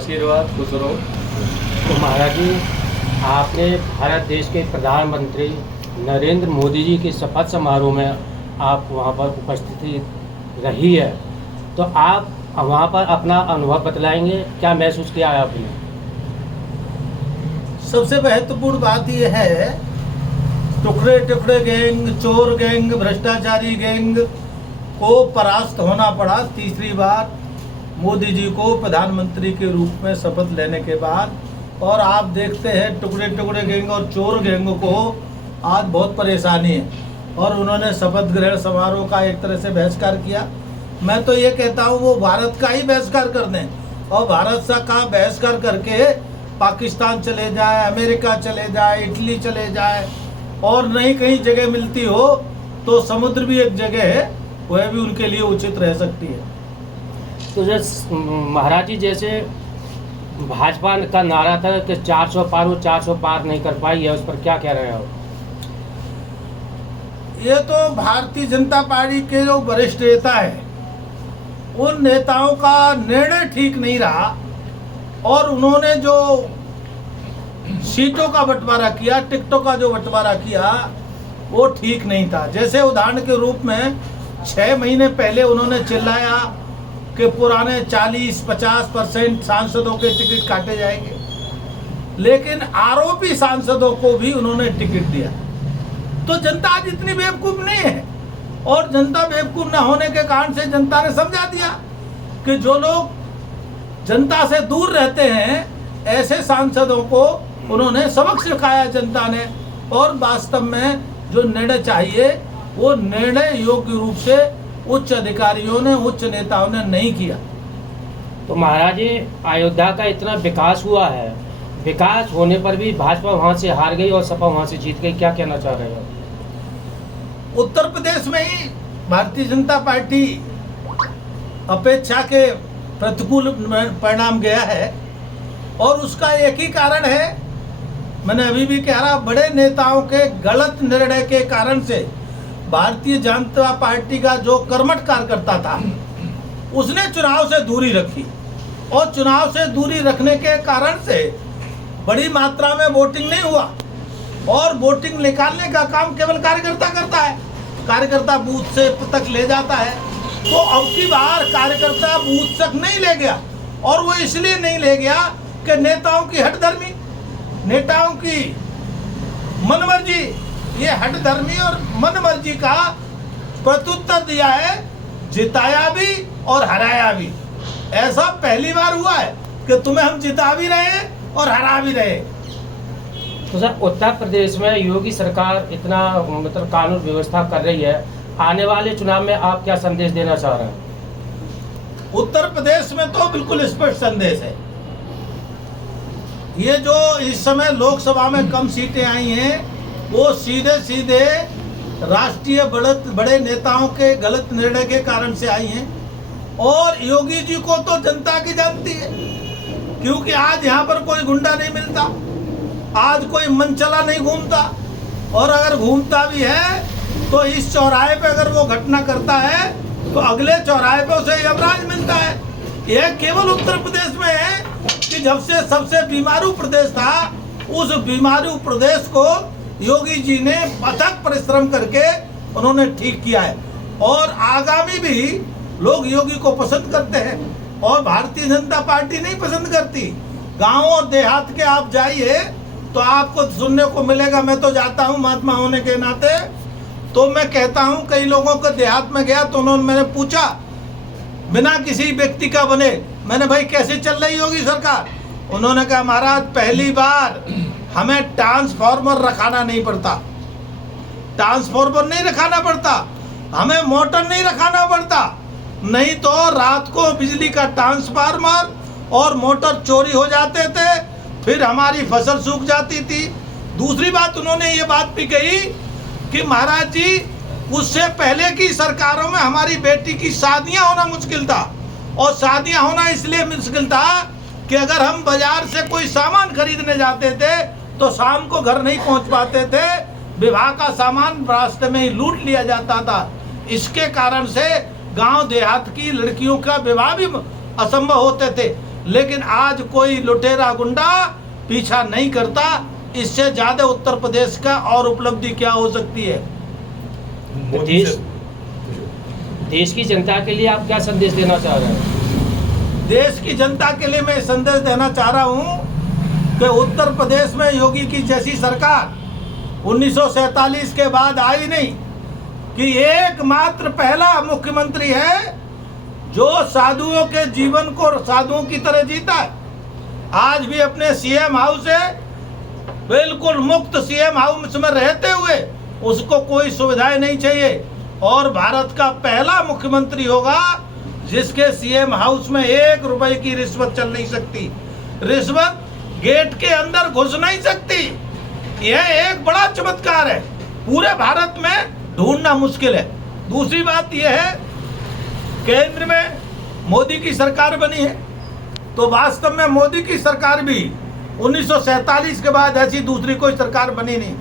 आशीर्वाद, खुश रहो। तो महाराज जी, आपने भारत देश के प्रधानमंत्री नरेंद्र मोदी जी के शपथ समारोह में आप वहां पर उपस्थिति रही है, तो आप वहां पर अपना अनुभव बतलाएंगे, क्या महसूस किया है आपने? सबसे महत्वपूर्ण बात यह है, टुकड़े टुकड़े गैंग, चोर गैंग, भ्रष्टाचारी गैंग को परास्त होना पड़ा तीसरी बार मोदी जी को प्रधानमंत्री के रूप में शपथ लेने के बाद। और आप देखते हैं टुकड़े टुकड़े गैंग और चोर गैंग को आज बहुत परेशानी है, और उन्होंने शपथ ग्रहण समारोह का एक तरह से बहिष्कार किया। मैं तो ये कहता हूँ वो भारत का ही बहिष्कार कर दें, और भारत का बहिष्कार करके पाकिस्तान चले जाए, अमेरिका चले जाए, इटली चले जाए, और नहीं कहीं जगह मिलती हो तो समुद्र भी एक जगह है, वह भी उनके लिए उचित रह सकती है। तो जैसे महाराज जी, जैसे भाजपा का नारा था कि 400 पार, वो 400 पार नहीं कर पाई है, उस पर क्या कह रहे हो? ये तो भारतीय जनता पार्टी के जो वरिष्ठ नेता है, उन नेताओं का निर्णय ठीक नहीं रहा, और उन्होंने जो सीटों का बंटवारा किया, टिकटों का जो बंटवारा किया, वो ठीक नहीं था। जैसे उदाहरण के रूप में 6 महीने पहले उन्होंने चिल्लाया कि पुराने 40-50% सांसदों के टिकट काटे जाएंगे, लेकिन आरोपी सांसदों को भी उन्होंने टिकट दिया। तो जनता आज इतनी बेवकूफ नहीं है, और जनता बेवकूफ न होने के कारण से जनता ने समझा दिया कि जो लोग जनता से दूर रहते हैं, ऐसे सांसदों को उन्होंने सबक सिखाया जनता ने, और वास्तव में जो निर्णय चाहिए वो निर्णय योग्य रूप से उच्च अधिकारियों ने, उच्च नेताओं ने नहीं किया। तो महाराज जी, अयोध्या का इतना विकास हुआ है, विकास होने पर भी भाजपा वहां से हार गई और सपा वहां से जीत गई, क्या कहना चाह रहे हो? उत्तर प्रदेश में ही भारतीय जनता पार्टी अपेक्षा के प्रतिकूल परिणाम गया है, और उसका एक ही कारण है, मैंने अभी भी कह रहा, बड़े नेताओं के गलत निर्णय के कारण से भारतीय जनता पार्टी का जो कर्मठ कार्यकर्ता था, उसने चुनाव से दूरी रखी, और चुनाव से दूरी रखने के कारण से बड़ी मात्रा में वोटिंग नहीं हुआ, और वोटिंग निकालने का काम केवल कार्यकर्ता करता है, कार्यकर्ता बूथ से तक ले जाता है। तो अब की बार कार्यकर्ता बूथ तक नहीं ले गया, और वो इसलिए नहीं ले गया कि नेताओं की हठधर्मी, नेताओं की मनमर्जी, ये हठधर्मी और मनमर्जी का प्रत्युत्तर दिया है, जिताया भी और हराया भी। ऐसा पहली बार हुआ है कि तुम्हें हम जिता भी रहे और हरा भी रहे। तो सर, उत्तर प्रदेश में योगी सरकार इतना मतलब कानून व्यवस्था कर रही है, आने वाले चुनाव में आप क्या संदेश देना चाह रहे हैं? उत्तर प्रदेश में तो बिल्कुल स्पष्ट संदेश है। ये जो इस समय लोकसभा में कम सीटें आई हैं, वो सीधे सीधे राष्ट्रीय बड़े नेताओं के गलत निर्णय के कारण से आई हैं, और योगी जी को तो जनता की जानती है, क्योंकि आज यहाँ पर कोई गुंडा नहीं मिलता, आज कोई मनचला नहीं घूमता, और अगर घूमता भी है तो इस चौराहे पे अगर वो घटना करता है तो अगले चौराहे पे उसे यमराज मिलता है। यह केवल उत्तर प्रदेश में है कि जब से सबसे बीमारू प्रदेश था, उस बीमारू प्रदेश को योगी जी ने अथक परिश्रम करके उन्होंने ठीक किया है, और आगामी भी लोग योगी को पसंद करते हैं, और भारतीय जनता पार्टी नहीं पसंद करती। गाँव और देहात के आप जाइए तो आपको सुनने को मिलेगा, मैं तो जाता हूँ महात्मा होने के नाते, तो मैं कहता हूँ कई लोगों को देहात में गया तो उन्होंने, मैंने पूछा बिना किसी व्यक्ति का बने, मैंने भाई कैसे चल रही होगी सरकार? उन्होंने कहा महाराज पहली बार हमें ट्रांसफार्मर रखाना नहीं पड़ता, ट्रांसफार्मर नहीं रखाना पड़ता, हमें मोटर नहीं रखाना पड़ता, नहीं तो रात को बिजली का ट्रांसफार्मर और मोटर चोरी हो जाते थे, फिर हमारी फसल सूख जाती थी। दूसरी बात उन्होंने ये बात भी कही कि महाराज जी उससे पहले की सरकारों में हमारी बेटी की शादियां होना मुश्किल था, और शादियां होना इसलिए मुश्किल था कि अगर हम बाजार से कोई सामान खरीदने जाते थे तो शाम को घर नहीं पहुंच पाते थे, विवाह का सामान रास्ते में ही लूट लिया जाता था। इसके कारण से गांव देहात की लड़कियों का विवाह भी असंभव होते थे। लेकिन आज कोई लुटेरा गुंडा पीछा नहीं करता। इससे ज्यादा उत्तर प्रदेश का और उपलब्धि क्या हो सकती है। देश की जनता के लिए आप क्या संदेश देना चाह रहे हैं? देश की जनता के लिए मैं संदेश देना चाह रहा हूं कि उत्तर प्रदेश में योगी की जैसी सरकार 1947 के बाद आई नहीं, कि एकमात्र पहला मुख्यमंत्री है जो साधुओं के जीवन को साधुओं की तरह जीता है। आज भी अपने सीएम हाउस से बिल्कुल मुक्त सीएम हाउस में रहते हुए उसको कोई सुविधाएं नहीं चाहिए, और भारत का पहला मुख्यमंत्री होगा जिसके सीएम हाउस में 1 रुपए की रिश्वत चल नहीं सकती, रिश्वत गेट के अंदर घुस नहीं सकती। यह एक बड़ा चमत्कार है, पूरे भारत में ढूंढना मुश्किल है। दूसरी बात यह है, केंद्र में मोदी की सरकार बनी है, तो वास्तव में मोदी की सरकार भी 1947 के बाद ऐसी दूसरी कोई सरकार बनी नहीं।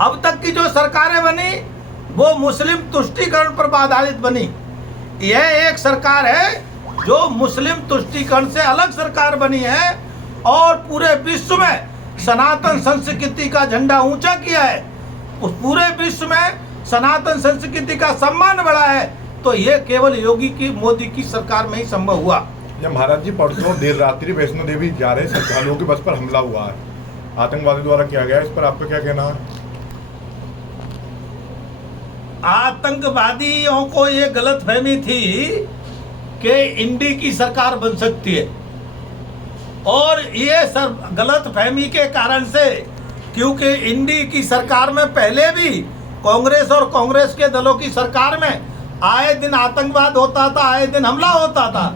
अब तक की जो सरकारें बनी वो मुस्लिम तुष्टीकरण पर आधारित बनी। यह एक सरकार है जो मुस्लिम तुष्टीकरण से अलग सरकार बनी है और पूरे विश्व में सनातन संस्कृति का झंडा ऊंचा किया है। उस पूरे विश्व में सनातन संस्कृति का सम्मान बढ़ा है। तो ये केवल योगी की मोदी की सरकार में ही संभव हुआ। जब महाराज जी परसों देर रात्रि वैष्णो देवी जा रहे श्रद्धालुओं की बस पर हमला हुआ है, आतंकवादी द्वारा किया गया, इस पर आपका क्या कहना है? आतंकवादियों को ये गलतफहमी थी कि इंडी की सरकार बन सकती है, और ये गलतफहमी के कारण से, क्योंकि इंडी की सरकार में पहले भी कांग्रेस और कांग्रेस के दलों की सरकार में आए दिन आतंकवाद होता था, आए दिन हमला होता था,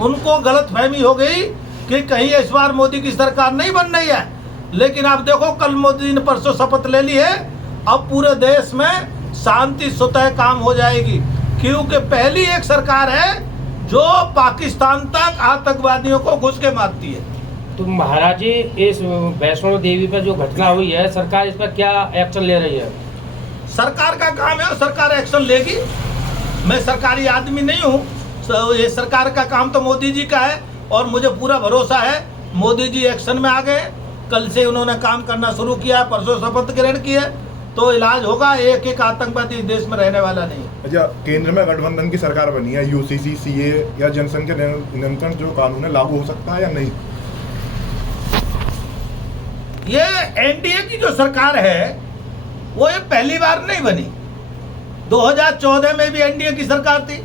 उनको गलतफहमी हो गई कि कहीं इस बार मोदी की सरकार नहीं बन रही है। लेकिन आप देखो, कल मोदी ने परसों शपथ ले ली है, अब पूरे देश में शांति स्वतः काम हो जाएगी, क्योंकि पहली एक सरकार है जो पाकिस्तान तक आतंकवादियों को घुस के मारती है। तो महाराज जी, इस वैष्णो देवी पर जो घटना हुई है, सरकार इस पर क्या एक्शन ले रही है? सरकार का काम है, सरकार एक्शन लेगी। मैं सरकारी आदमी नहीं हूँ, ये सरकार का काम तो मोदी जी का है, और मुझे पूरा भरोसा है मोदी जी एक्शन में आ गए। कल से उन्होंने काम करना शुरू किया, परसों शपथ ग्रहण की है, तो इलाज होगा। एक एक आतंकवादी देश में रहने वाला नहीं। अच्छा, केंद्र में गठबंधन की सरकार बनी है, यूसीसी, सीए या जनसंख्या नियंत्रण जो कानून है लागू हो सकता है या नहीं? ये एनडीए की जो सरकार है वो ये पहली बार नहीं बनी। 2014 में भी एनडीए की सरकार थी,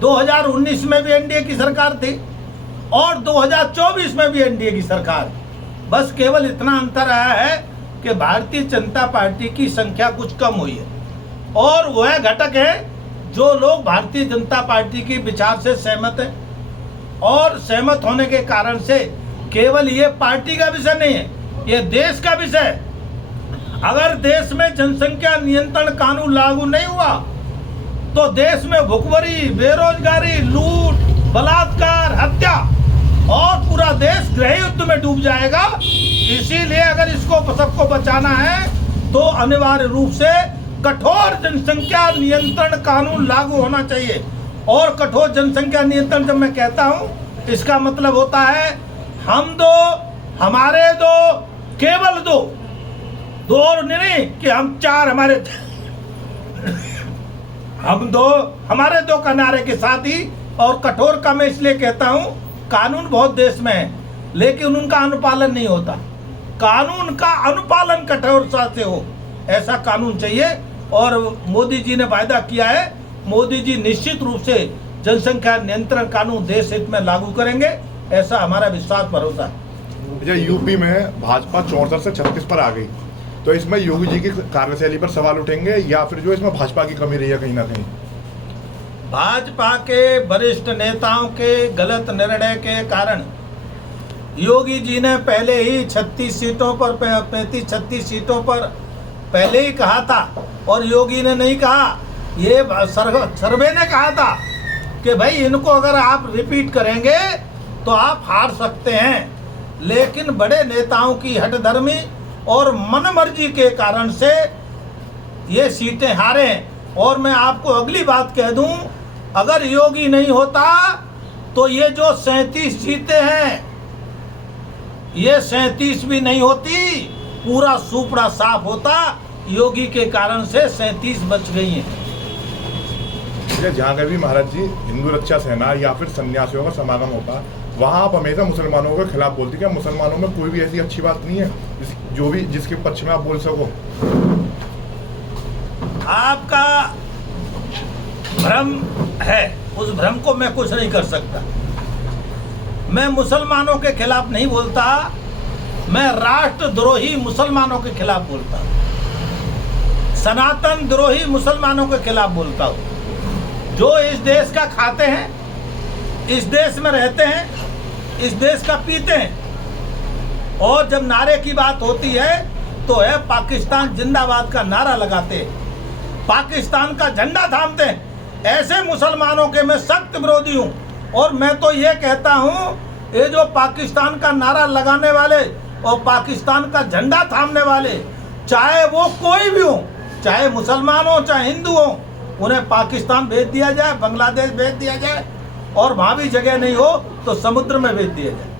2019 में भी एनडीए की सरकार थी, और 2024 में भी एनडीए की सरकार। बस केवल इतना अंतर आया है कि भारतीय जनता पार्टी की संख्या कुछ कम हुई है, और वह घटक है जो लोग भारतीय जनता पार्टी के विचार से सहमत हैं, और सहमत होने के कारण से केवल ये पार्टी का विषय नहीं है, ये देश का विषय है। अगर देश में जनसंख्या नियंत्रण कानून लागू नहीं हुआ तो देश में भुखमरी, बेरोजगारी, लूट, बलात्कार, हत्या और पूरा देश गृह युद्ध में डूब जाएगा। इसीलिए अगर इसको सबको बचाना है तो अनिवार्य रूप से कठोर जनसंख्या नियंत्रण कानून लागू होना चाहिए। और कठोर जनसंख्या नियंत्रण जब मैं कहता हूँ, इसका मतलब होता है हम दो, हमारे दो, केवल दो और नहीं कि हम चार, हम दो, हमारे दो का नारे के साथ ही। और कठोर का मैं इसलिए कहता हूँ, कानून बहुत देश में है लेकिन उनका अनुपालन नहीं होता। कानून का अनुपालन कठोरता से हो, ऐसा कानून चाहिए। और मोदी जी ने वायदा किया है, मोदी जी निश्चित रूप से जनसंख्या नियंत्रण कानून देश हित में लागू करेंगे, ऐसा हमारा विश्वास भरोसा है। यूपी में भाजपा 64 से 36 पर आ गई, तो इसमें योगी जी की कार्यशैली पर सवाल उठेंगे या फिर जो इसमें भाजपा की कमी रही है कहीं ना कहीं? भाजपा के वरिष्ठ नेताओं के गलत निर्णय के कारण योगी जी ने पहले ही 36 सीटों पर 35-36 सीटों पर पहले ही कहा था, और योगी ने नहीं कहा, ये सर्वे ने कहा था कि भाई इनको अगर आप रिपीट करेंगे तो आप हार सकते हैं। लेकिन बड़े नेताओं की हठधर्मी और मनमर्जी के कारण से ये सीटें हारे। और मैं आपको अगली बात कह दूं, अगर योगी नहीं होता तो ये जो 37 सीटें हैं, ये 37 भी नहीं होती, पूरा सुपड़ा साफ होता। योगी के कारण से 37 बच गई हैं। जहाँ कभी महाराज जी हिंदू रक्षा सेना या फिर सन्यासियों का समागम होता, वहाँ आप हमेशा मुसलमानों के खिलाफ बोलती। क्या मुसलमानों में कोई भी ऐसी अच्छी बात नहीं है जो भी जिसके पक्ष में आप बोल सको? आपका भ्रम है, उस भ्रम को मैं कुछ नहीं कर सकता। मैं मुसलमानों के खिलाफ नहीं बोलता, मैं राष्ट्रद्रोही मुसलमानों के खिलाफ बोलता हूँ, सनातन द्रोही मुसलमानों के खिलाफ बोलता हूँ, जो इस देश का खाते हैं, इस देश में रहते हैं, इस देश का पीते हैं। और जब नारे की बात होती है तो है पाकिस्तान जिंदाबाद का नारा लगाते हैं, पाकिस्तान का झंडा थामते हैं। ऐसे मुसलमानों के मैं सख्त विरोधी हूँ। और मैं तो ये कहता हूँ, ये जो पाकिस्तान का नारा लगाने वाले और पाकिस्तान का झंडा थामने वाले, चाहे वो कोई भी हो, चाहे मुसलमान हो चाहे हिंदू हो, उन्हें पाकिस्तान भेज दिया जाए, बांग्लादेश भेज दिया जाए, और वहाँ भी जगह नहीं हो तो समुद्र में भेज दिया जाए।